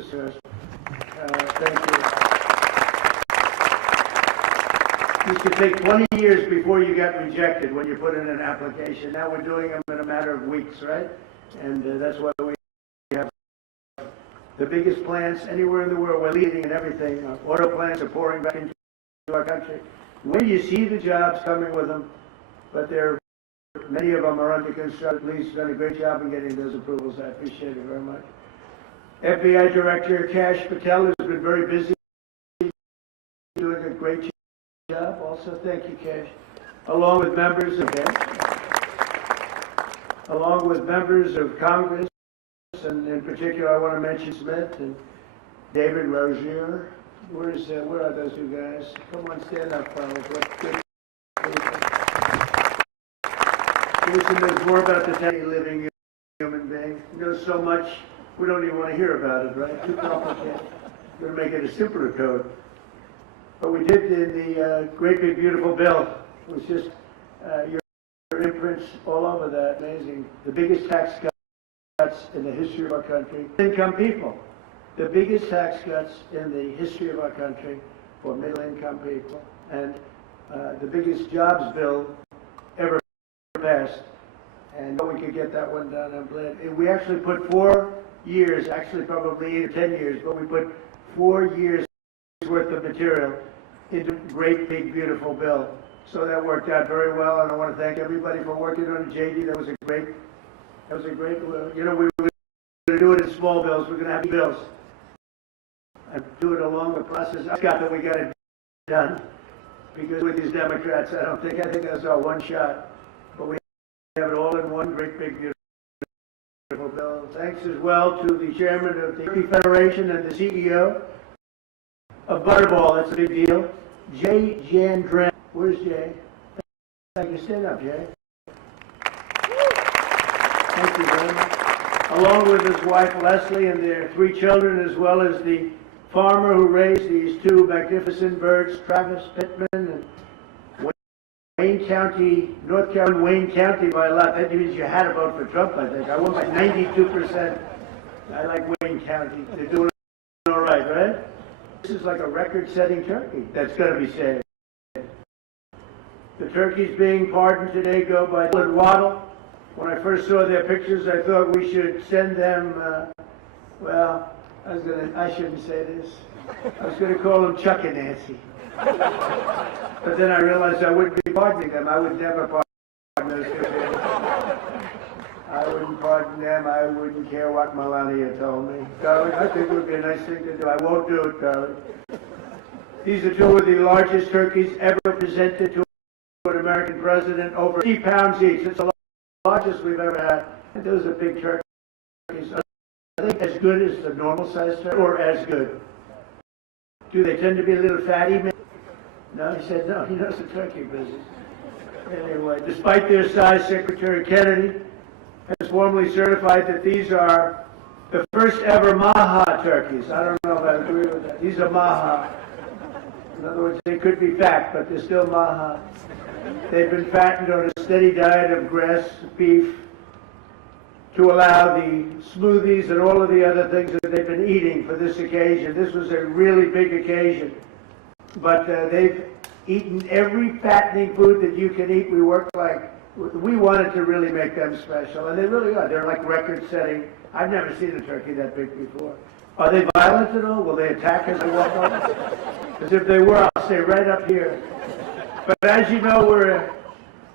Mr. Thank you. It used to take 20 years before you got rejected when you put in an application. Now we're doing them in a matter of weeks, right? And that's why we have the biggest plants anywhere in the world. We're leading in everything. Auto plants are pouring back into our country. When you see the jobs coming with them, but many of them are under construction. Lee's done a great job in getting those approvals. I appreciate it very much. FBI Director Kash Patel has been very busy, doing a great job. Also, thank you, Kash. Along with members of Congress, and in particular, I want to mention Smith and David Rozier. Where are those two guys? Come on, stand up, fellas. Jason knows more about the tiny living human being. He knows so much, we don't even want to hear about it, right? Too complicated. We're going to make it a simpler code. But we did in the great big beautiful bill. It was just your imprints all over that. Amazing. The biggest tax cuts in the history of our country. Income people. The biggest tax cuts in the history of our country for middle-income people, and the biggest jobs bill ever passed. And we could get that one done. I'm glad. And we actually put 4 years, actually probably 8 or 10 years, but we put 4 years worth of material into a great, big, beautiful bill. So that worked out very well, and I want to thank everybody for working on it. JD, that was a great, we were going to do it in small bills. We're going to have big bills. And do it along the process. I got that we got it done. Because with these Democrats, I think that's our one shot. But we have it all in one great, big, beautiful bill. Thanks as well to the chairman of the Turkey Federation and the CEO of Butterball. That's a big deal. Jay Jandren. Where's Jay? Thank you. Stand up, Jay. Thank you very much. Along with his wife Leslie and their 3 children, as well as the farmer who raised these 2 magnificent birds, Travis Pittman and Wayne County, North Carolina, Wayne County by a lot. That means you had to vote for Trump, I think. I won by 92%. I like Wayne County. They're doing all right, right? This is like a record-setting turkey that's going to be saved. The turkeys being pardoned today go by Dylan Waddle. When I first saw their pictures, I thought we should send them, I shouldn't say this. I was going to call them Chuck and Nancy. But then I realized I wouldn't be pardoning them. I would never pardon those two people. I wouldn't pardon them. I wouldn't care what Melania told me. Darling, I think it would be a nice thing to do. I won't do it, darling. These are 2 of the largest turkeys ever presented to an American president, over 50 pounds each. It's the largest we've ever had. And those are big turkeys. I think as good as the normal sized turkey, or as good. Do they tend to be a little fatty? No, he said no. He knows the turkey business. Anyway, despite their size, Secretary Kennedy has formally certified that these are the first ever Maha turkeys. I don't know if I agree with that. These are Maha. In other words, they could be fat, but they're still Maha. They've been fattened on a steady diet of grass, beef, to allow the smoothies and all of the other things that they've been eating for this occasion. This was a really big occasion. But they've eaten every fattening food that you can eat. We wanted to really make them special, and they really are. They're like record-setting. I've never seen a turkey that big before. Are they violent at all? Will they attack as they walk over? Because if they were, I'll stay right up here. But as you know, we're a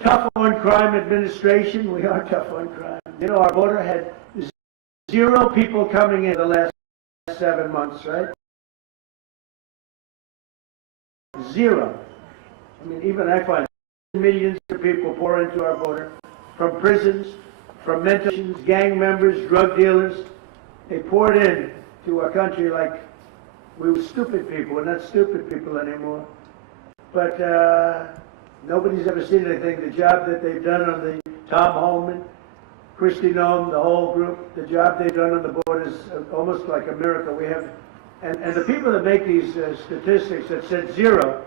tough on crime administration. We are tough on crime. You know, our border had 0 people coming in the last 7 months, right? 0. I mean, even I find millions of people pour into our border from prisons, from mental institutions, gang members, drug dealers. They poured in to our country like we were stupid people. We're not stupid people anymore. But nobody's ever seen anything. The job that they've done on the Tom Holman, Kristi Noem, the whole group, the job they've done on the board is almost like a miracle. We have, and the people that make these statistics have said 0.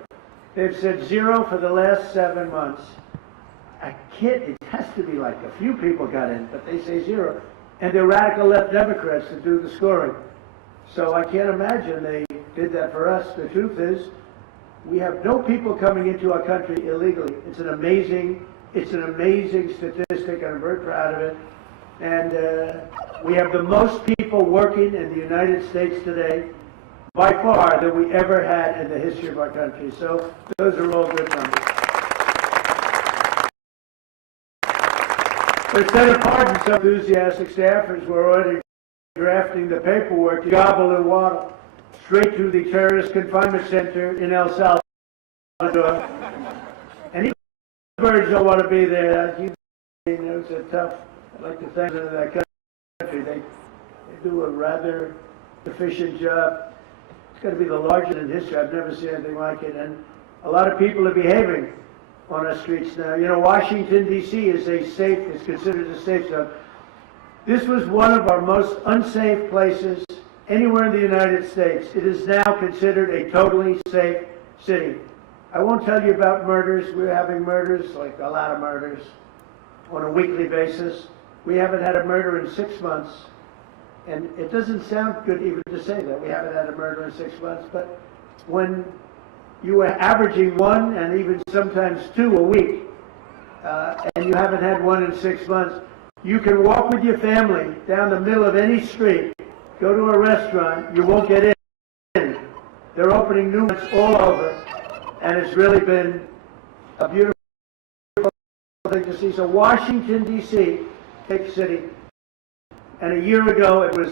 They've said 0 for the last 7 months. It has to be like a few people got in, but they say 0. And they're radical left Democrats that do the scoring. So I can't imagine they did that for us. The truth is, we have no people coming into our country illegally. It's an amazing statistic, and I'm very proud of it. And we have the most people working in the United States today, by far, than we ever had in the history of our country. So those are all good numbers. But instead of pardon, some enthusiastic staffers were already drafting the paperwork to gobble and waddle straight to the terrorist confinement center in El Salvador. And even the birds don't want to be there. You know, it's a tough, I'd like to thank them in that country. They do a rather efficient job. It's got to be the largest in history. I've never seen anything like it. And a lot of people are behaving on our streets now. You know, Washington, D.C. is considered a safe zone. This was one of our most unsafe places anywhere in the United States. It is now considered a totally safe city. I won't tell you about murders. We're having murders, like a lot of murders, on a weekly basis. We haven't had a murder in 6 months. And it doesn't sound good even to say that. We haven't had a murder in 6 months. But when you are averaging 1 and even sometimes 2 a week, and you haven't had 1 in 6 months, you can walk with your family down the middle of any street, go to a restaurant, you won't get in. They're opening new ones all over, and it's really been a beautiful thing to see. So Washington, D.C., big city, and a year ago it was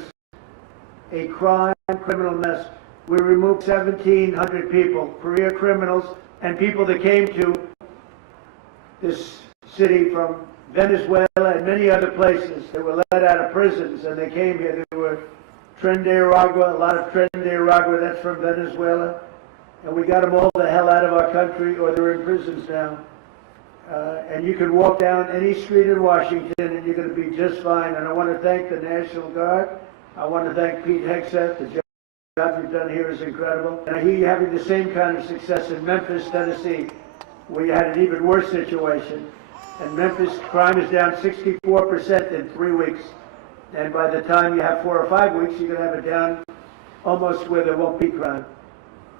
a criminal mess. We removed 1,700 people, career criminals, and people that came to this city from Venezuela and many other places. They were let out of prisons and they came here. There were Tren de Aragua, a lot of Tren de Aragua, that's from Venezuela. And we got them all the hell out of our country, or they're in prisons now. And you can walk down any street in Washington and you're going to be just fine. And I want to thank the National Guard. I want to thank Pete Hegseth. The job you've done here is incredible. And I hear you having the same kind of success in Memphis, Tennessee, where you had an even worse situation. And Memphis crime is down 64% in 3 weeks. And by the time you have 4 or 5 weeks, you're going to have it down almost where there won't be crime.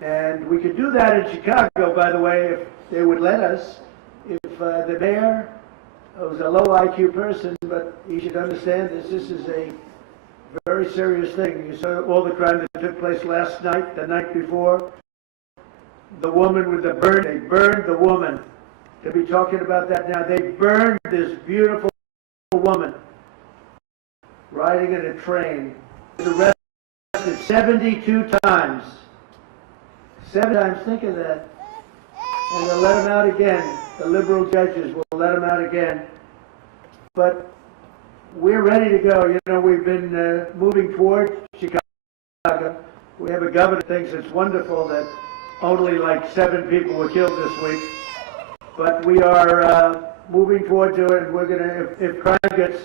And we could do that in Chicago, by the way, if they would let us. If the mayor was a low IQ person, but he should understand this. This is a very serious thing. You saw all the crime that took place last night, the night before. The woman with the burn, they burned the woman. To be talking about that now, they burned this beautiful woman riding in a train. Arrested 72 times. 7 times, think of that. And they'll let him out again. The liberal judges will let him out again. But we're ready to go. You know, we've been moving toward Chicago. We have a governor who thinks it's wonderful that only like 7 people were killed this week. But we are moving toward it, and we're going to, if crime gets,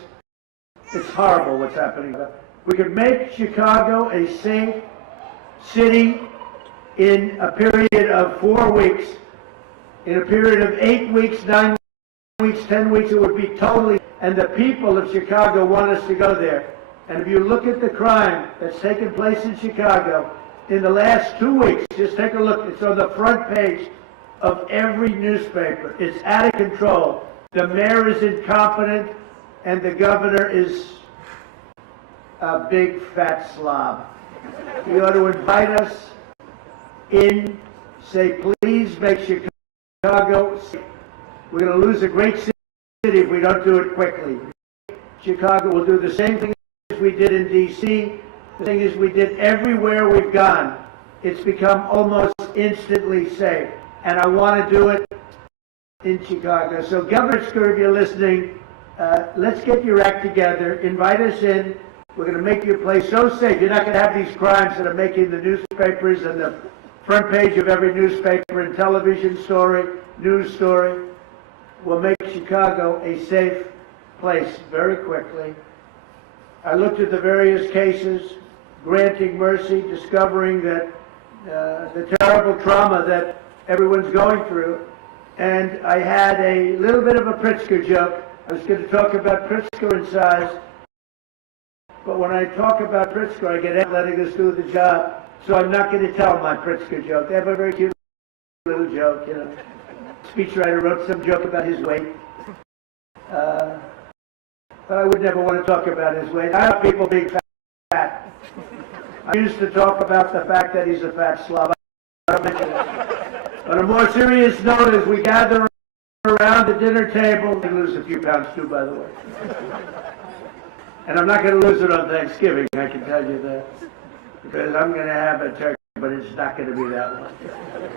it's horrible what's happening. We can make Chicago a safe city in a period of 4 weeks. In a period of 8 weeks, 9 weeks, 10 weeks, it would be totally, and the people of Chicago want us to go there. And if you look at the crime that's taken place in Chicago in the last 2 weeks, just take a look. It's on the front page of every newspaper. It's out of control. The mayor is incompetent, and the governor is a big fat slob. He ought to invite us in, say, please make Chicago safe. We're going to lose a great city if we don't do it quickly. Chicago will do the same thing as we did in D.C. The thing is, we did everywhere we've gone. It's become almost instantly safe. And I want to do it in Chicago. So Governor Scurr, if you're listening, let's get your act together. Invite us in. We're going to make your place so safe. You're not going to have these crimes that are making the newspapers and the front page of every newspaper and television story, news story. We'll make Chicago a safe place very quickly. I looked at the various cases, granting mercy, discovering that the terrible trauma that everyone's going through. And I had a little bit of a Pritzker joke. I was going to talk about Pritzker and size. But when I talk about Pritzker, I get letting us do the job. So I'm not going to tell my Pritzker joke. They have a very cute little joke, you know. Speechwriter wrote some joke about his weight. But I would never want to talk about his weight. I have people being fat. I used to talk about the fact that he's a fat slob. I don't mention it. On a more serious note, as we gather around the dinner table, I lose a few pounds too, by the way. And I'm not going to lose it on Thanksgiving, I can tell you that. Because I'm going to have a turkey, but it's not going to be that one.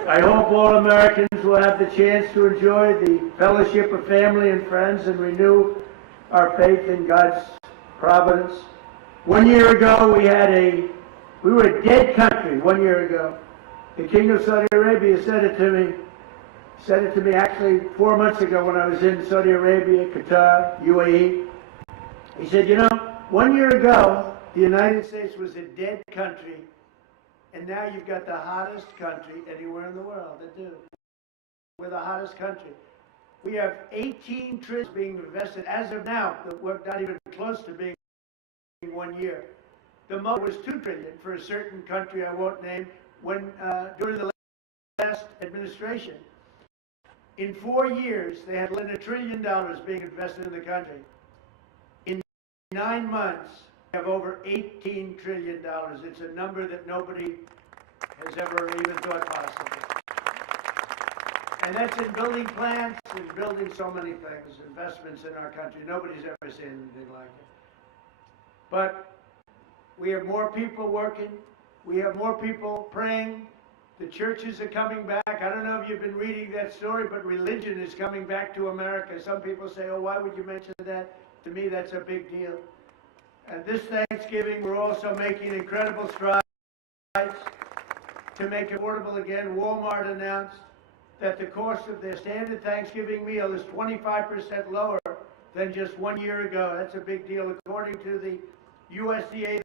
I hope all Americans will have the chance to enjoy the fellowship of family and friends and renew our faith in God's providence. 1 year ago, we were a dead country 1 year ago. The King of Saudi Arabia said it to me actually 4 months ago when I was in Saudi Arabia, Qatar, UAE. He said, you know, 1 year ago, the United States was a dead country, and now you've got the hottest country anywhere in the world. We're the hottest country. We have 18 trillion being invested as of now. We're not even close to being 1 year. The most was 2 trillion for a certain country I won't name during the last administration. In 4 years, they had $1 trillion being invested in the country. In 9 months, we have over $18 trillion. It's a number that nobody has ever even thought possible. And that's in building plants and building so many things, investments in our country. Nobody's ever seen anything like it. But we have more people working. We have more people praying. The churches are coming back. I don't know if you've been reading that story, but religion is coming back to America. Some people say, oh, why would you mention that? To me, that's a big deal. And this Thanksgiving, we're also making incredible strides to make it affordable again. Walmart announced that the cost of their standard Thanksgiving meal is 25% lower than just 1 year ago. That's a big deal. According to the USDA,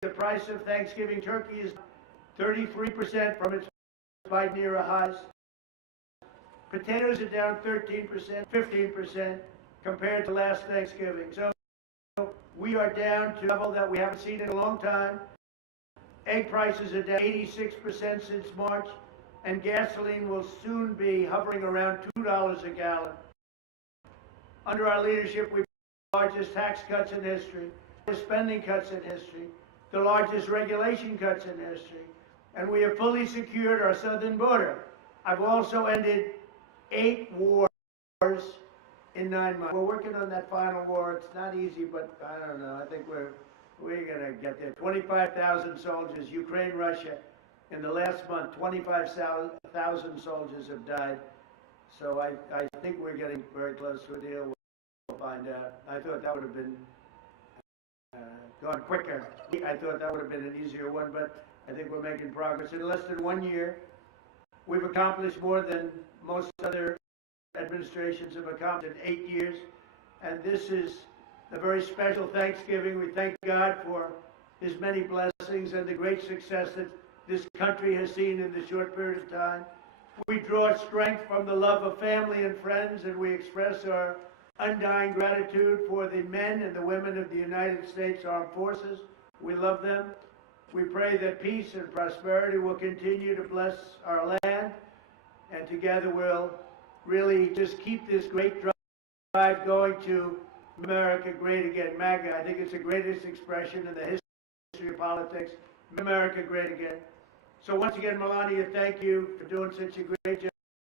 the price of Thanksgiving turkey is 33% from its Biden-era highs. Potatoes are down 13%, 15% compared to last Thanksgiving. So we are down to a level that we haven't seen in a long time. Egg prices are down 86% since March, and gasoline will soon be hovering around $2 a gallon. Under our leadership, we've the largest tax cuts in history, the spending cuts in history, the largest regulation cuts in history, and we have fully secured our southern border. I've also ended 8 wars in 9 months. We're working on that final war. It's not easy, but I don't know. I think we're going to get there. 25,000 soldiers, Ukraine, Russia. In the last month, 25,000 soldiers have died. So I think we're getting very close to a deal. We'll find out. I thought that would have been gone quicker. I thought that would have been an easier one, but I think we're making progress. In less than 1 year, we've accomplished more than most other administrations have accomplished in 8 years. And this is a very special Thanksgiving. We thank God for His many blessings and the great success that this country has seen in this short period of time. We draw strength from the love of family and friends, and we express our undying gratitude for the men and the women of the United States Armed Forces. We love them. We pray that peace and prosperity will continue to bless our land, and together we'll really just keep this great drive going to America great again. MAGA, I think it's the greatest expression in the history of politics. America great again. So once again, Melania, thank you for doing such a great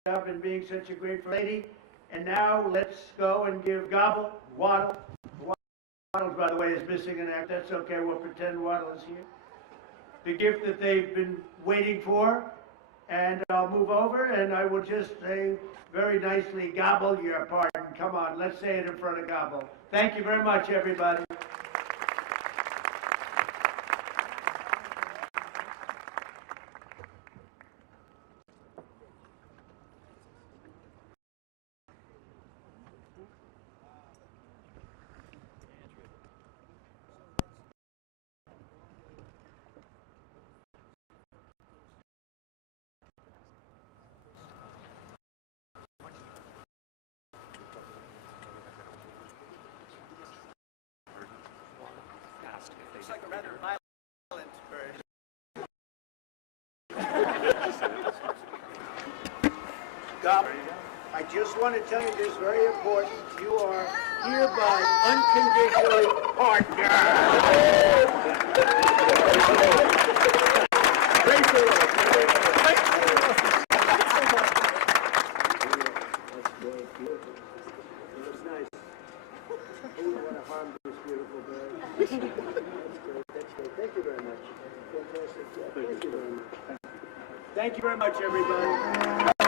job and being such a great lady. And now let's go and give Gobble, Waddle. Waddle, by the way, is missing an act. That's okay. We'll pretend Waddle is here. The gift that they've been waiting for. And I'll move over and I will just say very nicely, Gobble your pardon. Come on, let's say it in front of Gobble. Thank you very much, everybody. like a rather violent bird. Doc, I just want to tell you this very important. You are hereby unconditionally partner. Praise the Lord. That's great. Beautiful. It looks nice. Who would want to harm this beautiful bird? That's great. That's great. Thank you very much. Fantastic job. Thank you very much. Thank you very much, everybody.